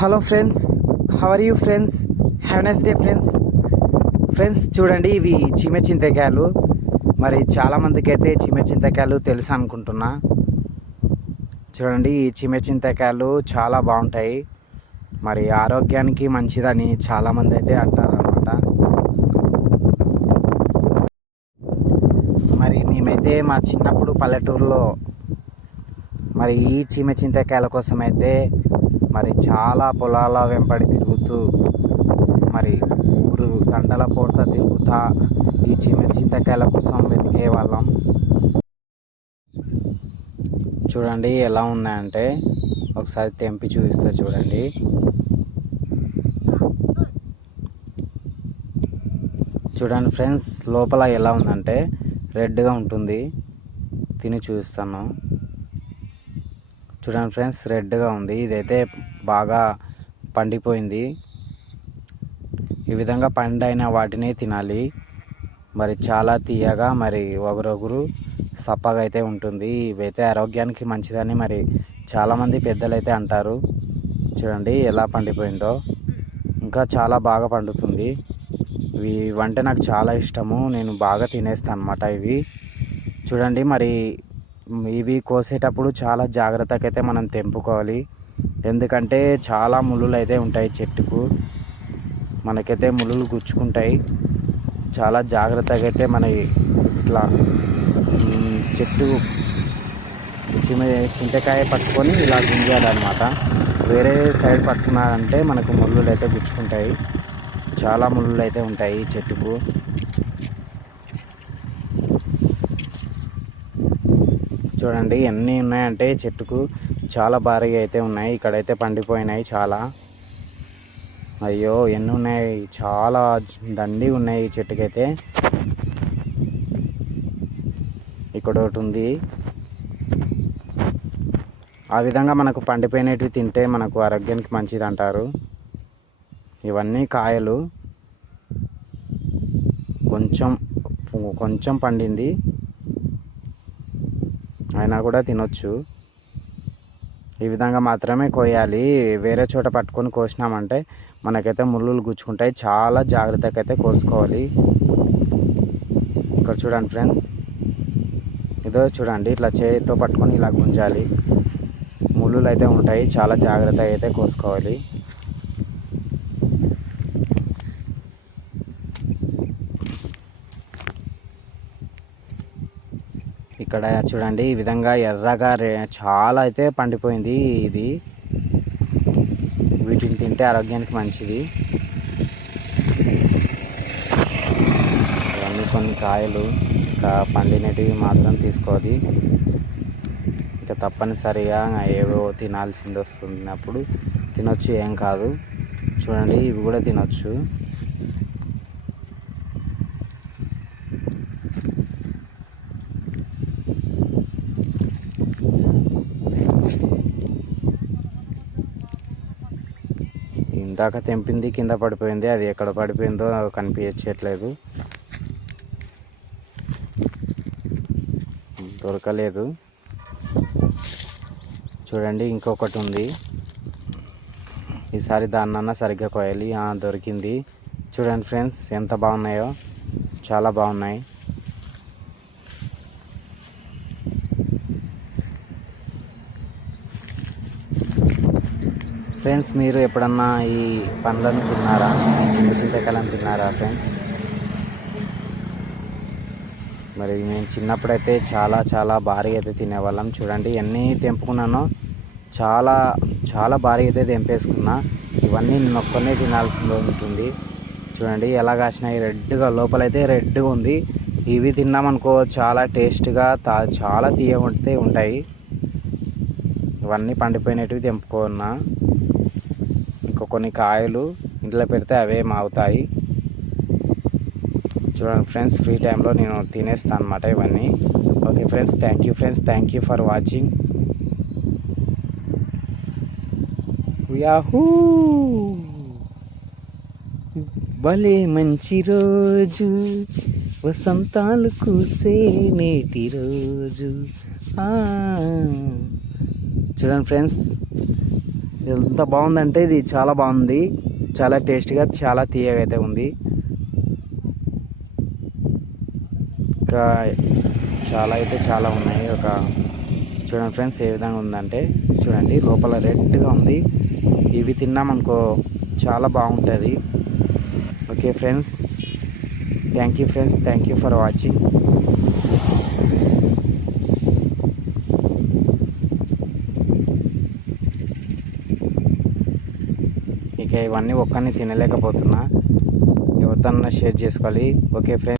Hello friends, how are you friends? Have nice day friends. Friends చూడండి, ఇవి చీమ చింతకాయలు. మరి చాలామందికి అయితే చీమ చింతకాయలు తెలుసు అనుకుంటున్నా. చూడండి, ఈ చీమ చింతకాయలు చాలా బాగుంటాయి, మరి ఆరోగ్యానికి మంచిదని చాలామంది అయితే అంటారు అనమాట. మరి మేమైతే మా చిన్నప్పుడు పల్లెటూరులో మరి ఈ చీమ చింతకాయల కోసం అయితే మరి చాలా పొలాల వెంబడి తిరుగుతూ, మరి ఊరు దండల పూర్త తిరుగుతా ఈ చీమ చింతకాయల కోసం వెతికే వాళ్ళం. చూడండి ఎలా ఉన్నాయంటే, ఒకసారి తెంపి చూపిస్తా చూడండి. చూడండి ఫ్రెండ్స్, లోపల ఎలా ఉందంటే రెడ్గా ఉంటుంది. తిని చూపిస్తాను. చూడండి ఫ్రెండ్స్, రెడ్గా ఉంది. ఇదైతే బాగా పండిపోయింది. ఈ విధంగా పండైన వాటిని తినాలి. మరి చాలా తీయగా, మరి ఒగరొగురు సప్పగా అయితే ఉంటుంది. ఇవైతే ఆరోగ్యానికి మంచిదని మరి చాలామంది పెద్దలైతే అంటారు. చూడండి ఎలా పండిపోయిందో, ఇంకా చాలా బాగా పండుతుంది. ఇవి అంటే నాకు చాలా ఇష్టము, నేను బాగా తినేస్తాను అన్నమాట ఇవి. చూడండి, మరి ఇవి కోసేటప్పుడు చాలా జాగ్రత్తగా అయితే మనం తెంపుకోవాలి. ఎందుకంటే చాలా ముళ్ళులు అయితే ఉంటాయి చెట్టుకు, మనకైతే ముళ్ళులు గుచ్చుకుంటాయి. చాలా జాగ్రత్తగా అయితే మన ఇట్లా చెట్టు చింతకాయ పట్టుకొని ఇలా గుంజాలన్నమాట. వేరే సైడ్ పట్టుకున్నారంటే మనకు ముళ్ళులు అయితే గుచ్చుకుంటాయి. చాలా ముళ్ళులు అయితే ఉంటాయి చెట్టుకు. చూడండి ఎన్ని ఉన్నాయంటే చెట్టుకు చాలా భారీగా అయితే ఉన్నాయి. ఇక్కడైతే పండిపోయినాయి చాలా. అయ్యో ఎన్ని ఉన్నాయి, చాలా దండి ఉన్నాయి ఈ చెట్టుకైతే. ఇక్కడ ఒకటి ఉంది. ఆ విధంగా మనకు పండిపోయినవి తింటే మనకు ఆరోగ్యానికి మంచిది అంటారు. ఇవన్నీ కాయలు, కొంచెం పండింది అయినా కూడా తినొచ్చు. ఈ విధంగా మాత్రమే కోయాలి. వేరే చోట పట్టుకొని కోసినామంటే మనకైతే ముళ్ళులు గుచ్చుకుంటాయి. చాలా జాగ్రత్తగా అయితే కోసుకోవాలి. ఇక్కడ చూడండి ఫ్రెండ్స్, ఇదో చూడండి, ఇట్లా చేతితో పట్టుకొని ఇలా గుంజాలి. ముళ్ళులు అయితే ఉంటాయి, చాలా జాగ్రత్తగా అయితే కోసుకోవాలి. ఇక్కడ చూడండి, ఈ విధంగా ఎర్రగా చాలా అయితే పండిపోయింది. ఇది వీటిని తింటే ఆరోగ్యానికి మంచిది. ఇవన్నీ కొన్ని కాయలు, ఇంకా పండినవి మాత్రం తీసుకోవాలి. ఇంకా తప్పనిసరిగా ఏవో తినాల్సింది వస్తున్నప్పుడు తినొచ్చు, ఏం కాదు. చూడండి ఇవి కూడా తినొచ్చు. ఇందాక తెంపింది కింద పడిపోయింది, అది ఎక్కడ పడిపోయిందో కనిపించట్లేదు, దొరకలేదు. చూడండి ఇంకొకటి ఉంది. ఈసారి దాన్నన్నా సరిగ్గా కోయాలి. దొరికింది. చూడండి ఫ్రెండ్స్ ఎంత బాగున్నాయో, చాలా బాగున్నాయి. ఫ్రెండ్స్ మీరు ఎప్పుడన్నా ఈ పండ్లను తిన్నారా? చింతకాయలను తిన్నారా ఫ్రెండ్స్? మరి నేను చిన్నప్పుడైతే చాలా చాలా భారీగా అయితే తినేవాళ్ళం. చూడండి ఎన్ని తెంపుకున్నానో, చాలా చాలా భారీగా అయితే తెంపేసుకున్నా. ఇవన్నీ నేను ఒక్కనే తినాల్సి ఉంటుంది. చూడండి ఎలా కాసినాయి, రెడ్గా లోపలైతే రెడ్గా ఉంది. ఇవి తిన్నామనుకో చాలా టేస్ట్గా, చాలా తీయగా ఉంటాయి. ఇవన్నీ పండిపోయినవి తెంపుకున్నా. ఇంకా కొన్ని కాయలు ఇంట్లో పెడితే అవే మాగుతాయి. చూడండి ఫ్రెండ్స్, ఫ్రీ టైంలో నేను తినేస్తాను అన్నమాట ఇవన్నీ. Okay friends, thank you friends, thank you for watching. Yahoo, భలే మంచి రోజు, వసంతాలు కూసే నేటి రోజు. చూడండి ఫ్రెండ్స్, ఎంత బాగుందంటే ఇది చాలా బాగుంది, చాలా టేస్ట్గా చాలా తీయగా అయితే ఉంది. ఇంకా చాలా అయితే చాలా ఉన్నాయి. ఒక చూడండి ఫ్రెండ్స్ ఏ విధంగా ఉందంటే, చూడండి లోపల రెడ్గా ఉంది. ఇవి తిన్నామనుకో చాలా బాగుంటుంది. Okay friends, thank you friends, thank you for watching. ఇక ఇవన్నీ ఒక్కరిని తినలేకపోతున్నా, ఎవరితోనన్నా షేర్ చేసుకోవాలి. Okay friends.